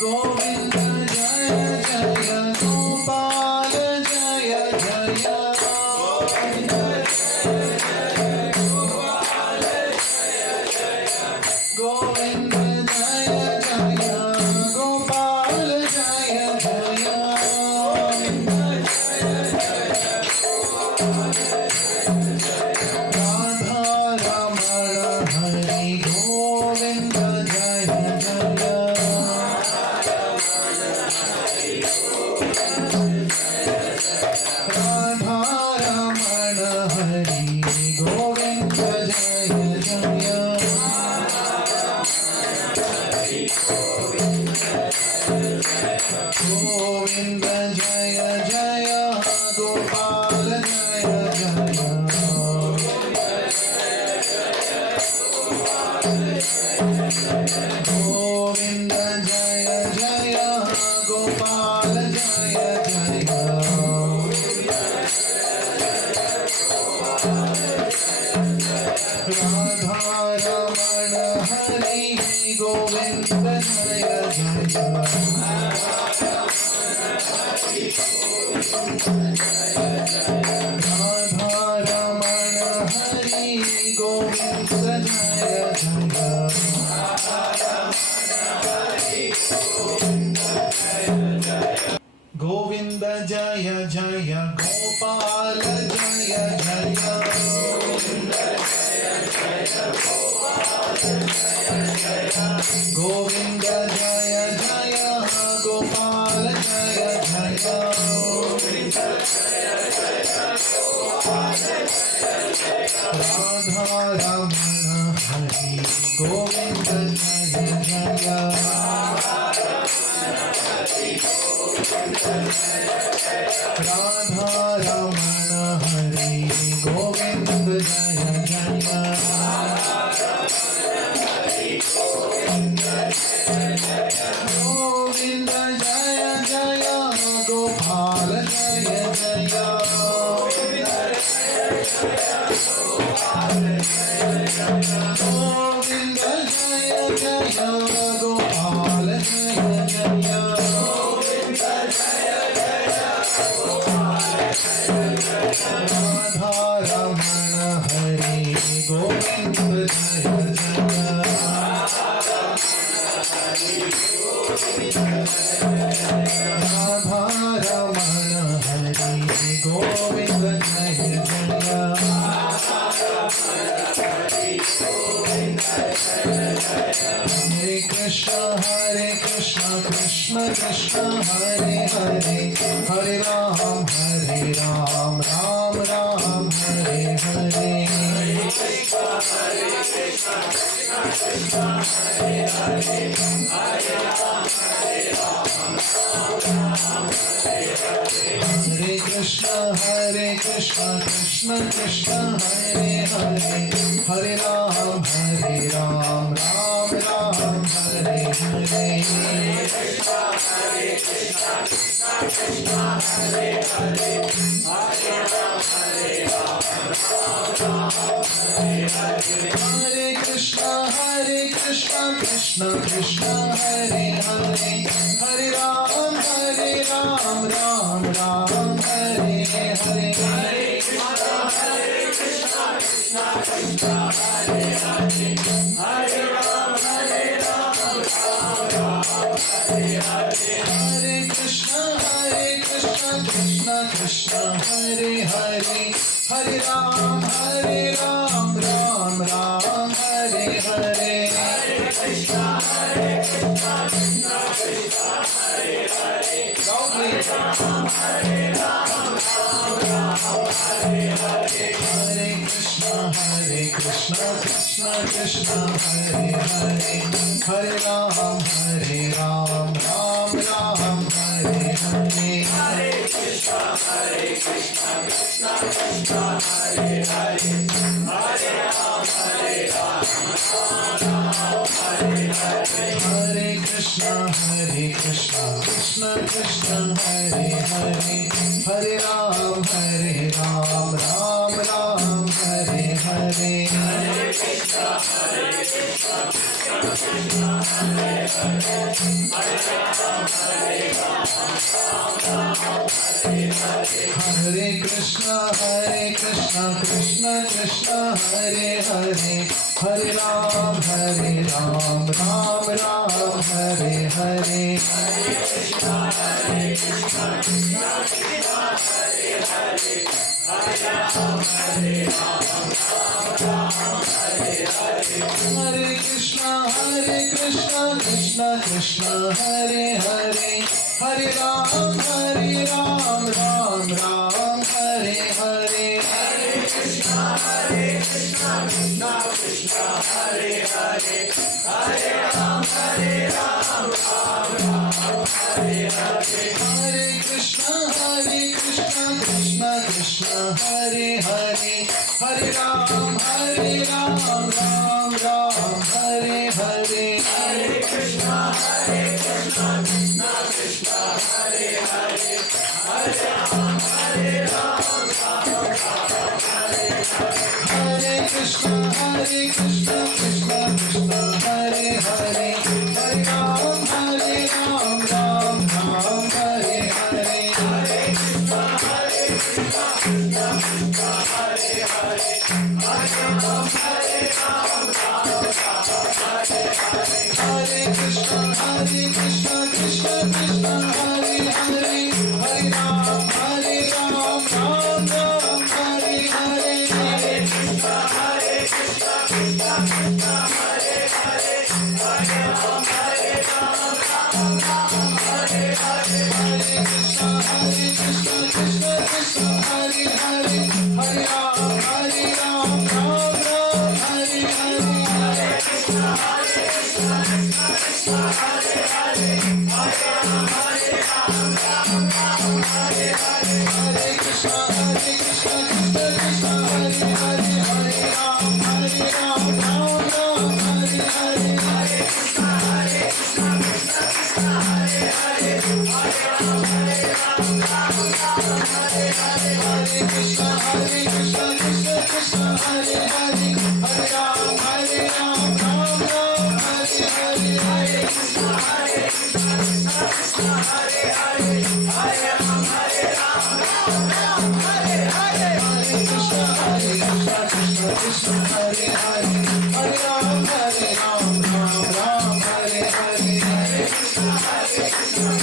गोविंद जय जय गोपाल जय जय गोविंद जय जय गोपाल जय जय राधा रमण हरि गोविंद जय जय राधा रमण हरि गोविंद जय जय गोविंद जय जय गोपाल जय जय गोविंद जय जय गोपाल जय जय राधा रमण हरि गोविंद जय जय राधा रमण हरि गोविंद जय जय गोविंद जय जय गोपाल जय जय गोविंद जय जय गोपाल जय जय राधा रमण हरि गोविंद जय जय राधा रमण हरि गोविंद जय जय गोविंद जय जय गोपाल जय जय गोविंद जय जय गोपाल जय जय राधा रमण हरि गोविंद जय जय राधा रमण हरि गोविंद जय जय हरे कृष्ण कृष्ण कृष्ण हरे हरे हरे राम राम राम हरे हरे हरे कृष्ण कृष्ण कृष्ण हरे हरे हरे राम राम राम हरे हरे हरे कृष्ण कृष्ण कृष्ण हरे हरे हरे राम राम राम हरे हरे हरे कृष्ण कृष्ण हरे हरे हरे राम हरे Krishna Krishna Krishna Hare Hare Hare Ram Ram Ram Hare Hare Hare Krishna Krishna Krishna Hare Hare Hare Ram Ram Hare Hare Hare Krishna Krishna Krishna Hare Hare Hare Ram Ram Ram Hare Hare Hare Krishna Krishna Krishna Hare Hare Hare Ram Hare Hare Hare Krishna Krishna Krishna Hare Hare Hare Ram Ram Ram Hare Hare Hare Krishna Krishna Krishna Hare Hare Hare Ram Ram Ram Hare Hare Hare Krishna Krishna Krishna Hare Hare Hare Ram Ram Ram Hare Hare Krishna Krishna Krishna Hare Hare Hare Ram Ram Hare Hare Hare Krishna Krishna Krishna Hare Hare Hare Ram Ram Hare Hare Hare Krishna Krishna Krishna Hare Hare Hare Ram Hare Krishna Krishna Krishna Hare Hare Hare Ram Ram Hare Hare Hare Krishna Krishna Krishna Hare Hare Hare Ram Hare Krishna Krishna Krishna Hare Hare Hare Ram Ram Hare Hare Hare Krishna Krishna Krishna Hare Hare Hare Ram Hare Hare Krishna Krishna Krishna Hare Hare Hare Ram Hare Hare Krishna Krishna Krishna Hare Hare Hare Ram Hare Hare Krishna Krishna Krishna Hare Hare Hare Ram Ram Hare Hare Hare Krishna Krishna Krishna Hare Hare Hare Ram Hare Hare Krishna Krishna Krishna Hare Hare Hare Ram Hare Hare Hare Krishna Krishna Krishna Hare Hare Hare Ram Hare Hare Krishna Krishna Krishna Hare Hare Hare Ram Ram Hare Hare Hare Krishna Krishna Krishna Hare Hare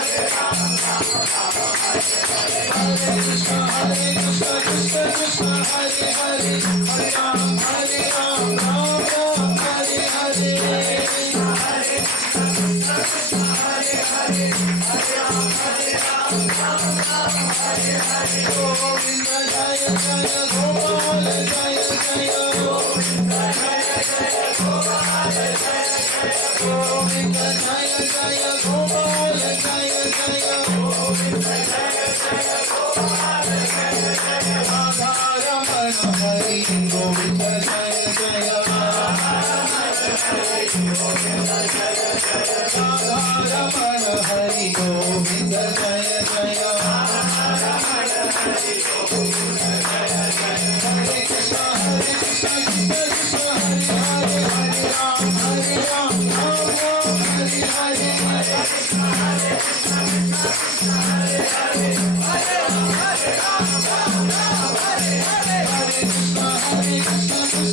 Hare Ram Hare Krishna Krishna Krishna Hare Hare Hare Ram Hare Hare Govinda Jaya Jaya Gopal Jaya Jaya Govinda Jaya Jaya Gopal Jaya Jaya Govinda Jaya Jaya Gopal Jaya Jaya Govinda Jaya Jaya Gopal Jaya Jaya Radha Ramana Hari Govinda Jaya Jaya Radha Ramana Hari Govinda Jaya Jaya Hare Krishna Krishna Krishna Hare Hare Hare Ram Ram Hare Hare Hare Krishna Krishna Krishna Hare Hare Hare Ram Hare Krishna Krishna Krishna Hare Hare Hare Ram Hare Hare Hare Krishna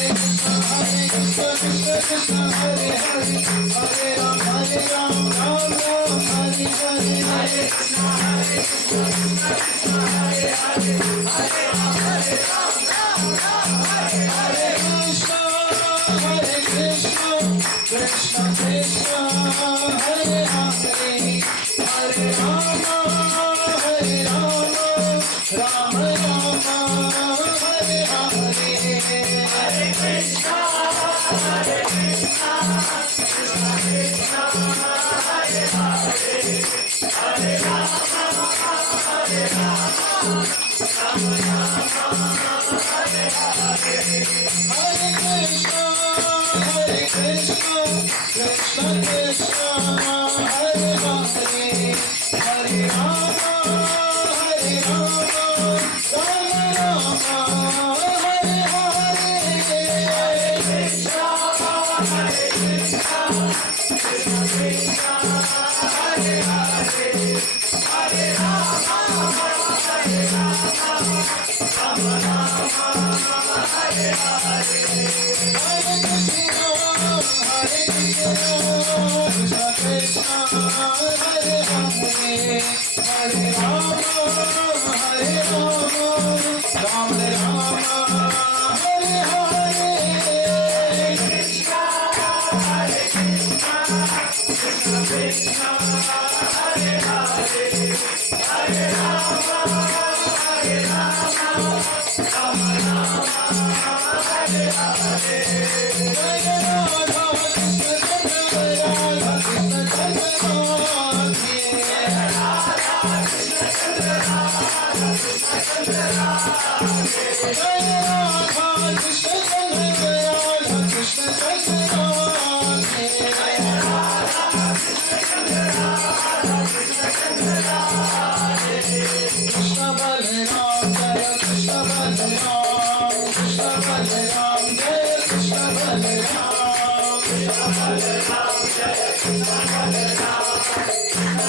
Krishna Krishna Hare Hare Hare Ram Hare Hare Krishna Krishna Krishna Hare Hare Hare Ram Hare Hare Krishna Krishna Krishna Hare Hare Hare Ram Hare Krishna Krishna Krishna Hare Hare Hare Rama Rama Hare Hare Hare Krishna Krishna Krishna Hare Hare Hare Rama Hare Hare Hare Krishna Krishna Krishna Hare Hare Hare Rama Hare Rama Rama Rama Hare Hare Krishna Hare Krishna Krishna Krishna Hare Hare Hare Rama Hare Rama Rama Rama Hare Hare Hare Krishna Krishna Krishna Hare Hare Hare Rama Hare Rama Rama Rama Hare Hare Krishna Hare Krishna Krishna Krishna Hare Hare Hare Rama Hare Rama Rama Rama Hare Hare Jai Radha Krishna Chandra Radha Krishna Chandra Radhe Radha Krishna Chandra Radha Krishna Chandra Radhe Jai Radha Krishna Chandra Radha Krishna Chandra Radhe Radha Krishna Chandra Radha Krishna Chandra Radhe Krishna Balaram Jaya Krishna Balaram Krishna Balaram Jaya Krishna Balaram Krishna Balaram Jaya Krishna Balaram Krishna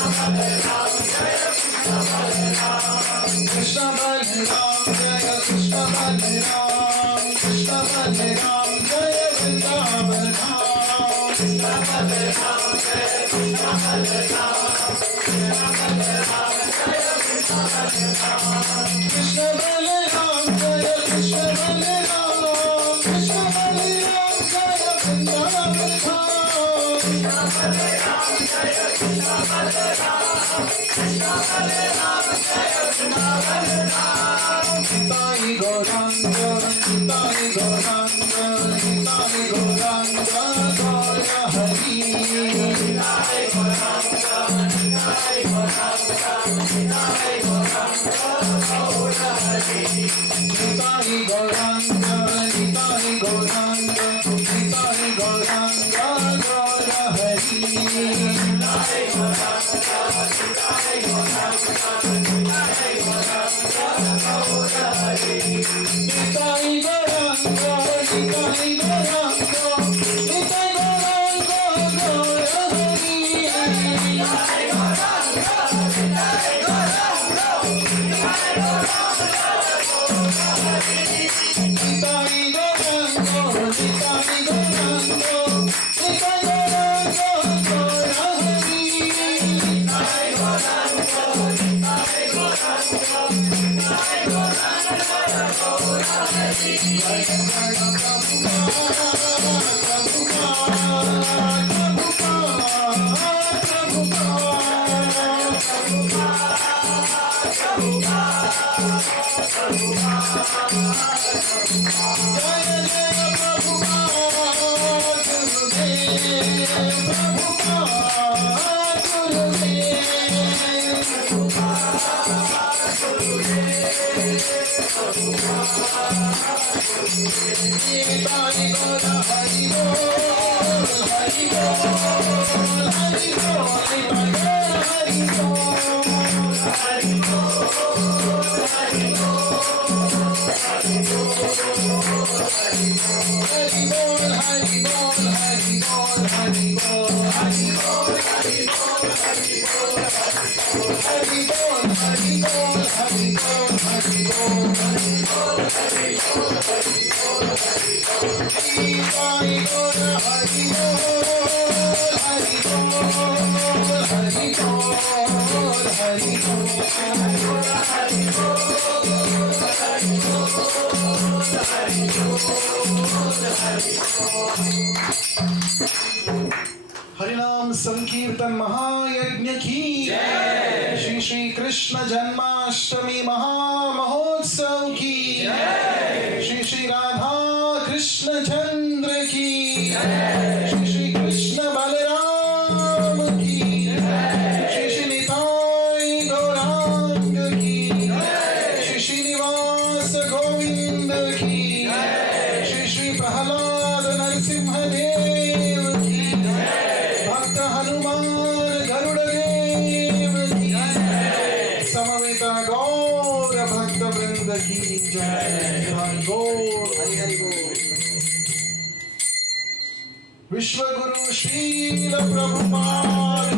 Balaram Jaya Krishna Balaram Krishna Balaram Jaya Krishna Balaram Krishna Balaram Jaya Vrindavan Dham Krishna Balaram Jaya Krishna Balaram Krishna Balaram Jaya Krishna Balaram Krishna Balaram Jaya Krishna Balaram Krishna Balaram Jaya Vrindavan Dham Krishna Balaram Jaya Krishna Balaram Krishna Balaram Jaya Vrindavan Dham Nitai Gauranga Nitai Gauranga Nitai Gauranga Gaura Hari Nitai Gauranga Nitai Gauranga Nitai Gauranga Gaura Hari Nitai Gauranga Nitai Gauranga Nitai Gauranga Gaura Hari Nitai Gauranga Nitai Gauranga Nitai Gauranga Gaura Hari Nitai Gauranga Nitai Gauranga Nitai Gauranga Gaura Hari Nitai Gauranga Nitai Gauranga Nitai Gauranga Gaura Hari Nitai Gauranga Nitai Gauranga Nitai Gauranga Gaura Hari Nitai Gauranga Nitai Gauranga Nitai Gauranga Gaura Hari Jai Jai हरिनाम संकीर्तन महायज्ञ की जय। श्री श्री कृष्ण जन्माष्टमी महामहोत्सव की जय। श्री श्री राधा कृष्ण चंद्र की जय। श्री श्री कृष्ण बलराम की जय। श्री श्री निताई गौरांग की जय। श्री श्रीनिवास गोविंद की जय। श्री श्री प्रहलाद नरसिंह देव की विश्वगुरु श्रील प्रभुपाद